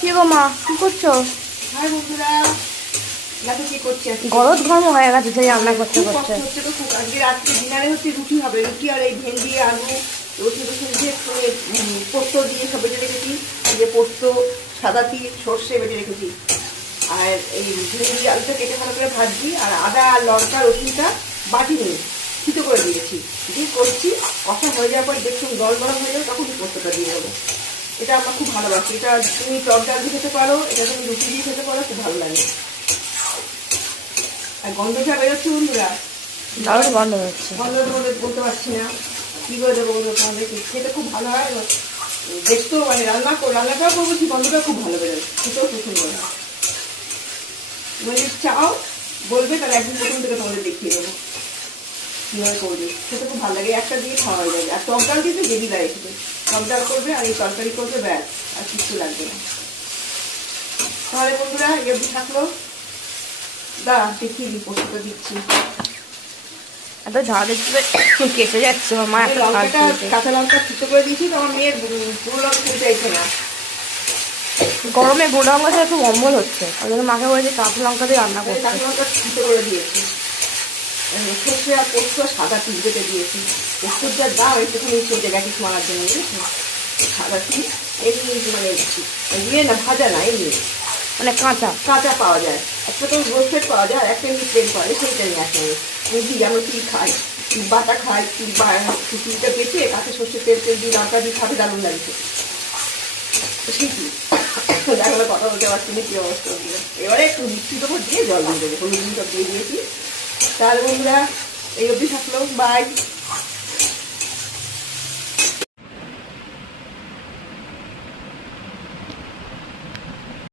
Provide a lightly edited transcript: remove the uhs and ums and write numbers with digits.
কি গো মা, কি করছো? হাই বন্ধুরা, দেখো কি করছি আজকে। গরদ ঘর্ম হয়ে গেছে সেই রান্না করতে খুব করতে। কষ্ট হচ্ছে তো খুব। আজকে রাত্রে ডিনারে হচ্ছে রুটি হবে, রুটি আর এই ভেন্ডি আলু রসুন টসুন দিয়ে পোস্ত দিয়ে সব বেটে রেখেছি। এই যে পোস্ত, সাদা তিল, সর্ষে বেটে রেখেছি। আর এই ভেন্ডি আলুটা কেটে ভালো করে ভাজছি, আর আদা আর লঙ্কা রসুনটা বাটি নিয়ে ছিটো করে দিয়েছি, দিয়ে করছি। কষা হয়ে যাওয়ার পর দেখুন জল গরম হয়ে যাবে, তখন পোস্তটা দিয়ে দেবো। এটা আমরা খুব ভালোবাসি। এটা তুমি টক ডাল দিয়ে খেতে পারো, এটা তুমি রুটি দিয়ে খেতে পারো, খুব ভালো লাগে। আর গন্ধটা বেরোচ্ছে বন্ধুরা, দারুণ গন্ধ হচ্ছে। গন্ধ তোমাদের বলতে পারছি না, কি করে দেবো বন্ধু তোমাদের। খেতে খুব ভালো হয়, দেখতেও মানে রান্নাটাও করবো, কি গন্ধটাও খুব ভালো বেরোয়, খেতেও খুব সুন্দর হয়। তুমি যদি চাও বলবে, তাহলে একদিন প্রথম থেকে তোমাদের দেখিয়ে দেবো কীভাবে করবে। খেতে খুব ভালো লাগে, একটা দিয়ে খাওয়া হয়ে যাবে। আর টক ডাল দিতে গ্রেভি লাগে খেতে, টক ডাল করবে আর এই তরকারি করবে, ব্যাস আর কিছু লাগবে না। তাহলে বন্ধুরা এই অবধি থাকলো, দেখিয়ে দিই পোস্তটা দিচ্ছি। এত ঝাল দিচ্ছে কেটে যাচ্ছে মা, এত ঝাল লঙ্কাটা দিয়েছে। কাঁচা লঙ্কা ছিটো করে দিয়েছি, তো আমার মেয়ের পুরো লঙ্কা খেতে চাইছে না। গরমে গুঁড়ো লঙ্কা খেয়ে খুব অম্বল হচ্ছে, ওই জন্য মাকে বলেছি কাঁচা লঙ্কা দিয়ে রান্না করতে। কাঁচা লঙ্কা ছিটো করে দিয়েছি, সর্ষে আর পোস্ত আর সাদা তিল কেটে দিয়েছি। পোস্তর যা দাম একটুখানি চলে গেছে মারার জন্য, বুঝেছো। সাদা তিল এমনি মানে ইয়ে না, ভাজা না, এমনি মানে কাঁচা কাঁচা পাওয়া যায়। একটা তো রোস্টেড পাওয়া যায়, আর একটা এমনি প্লেন পাওয়া যায়, সেইটা নিয়ে আসা হবে। তিল আমরা তিল খাই, তিল বাটা খাই, তিলটা বেটে কাঁচা সর্ষে তেল দিয়ে লঙ্কা দিয়ে খাবে, দারুণ লাগছে। সেই তিল দেখো, কথা বলতে পারছি না, কি অবস্থা হচ্ছিল। এবারে একটু মিষ্টির ওপর দিয়ে জল দিয়ে দেবো, হলুদ সব দিয়ে দিয়েছি। তাহলে বন্ধুরা এই অবধি থাকলো, বাই।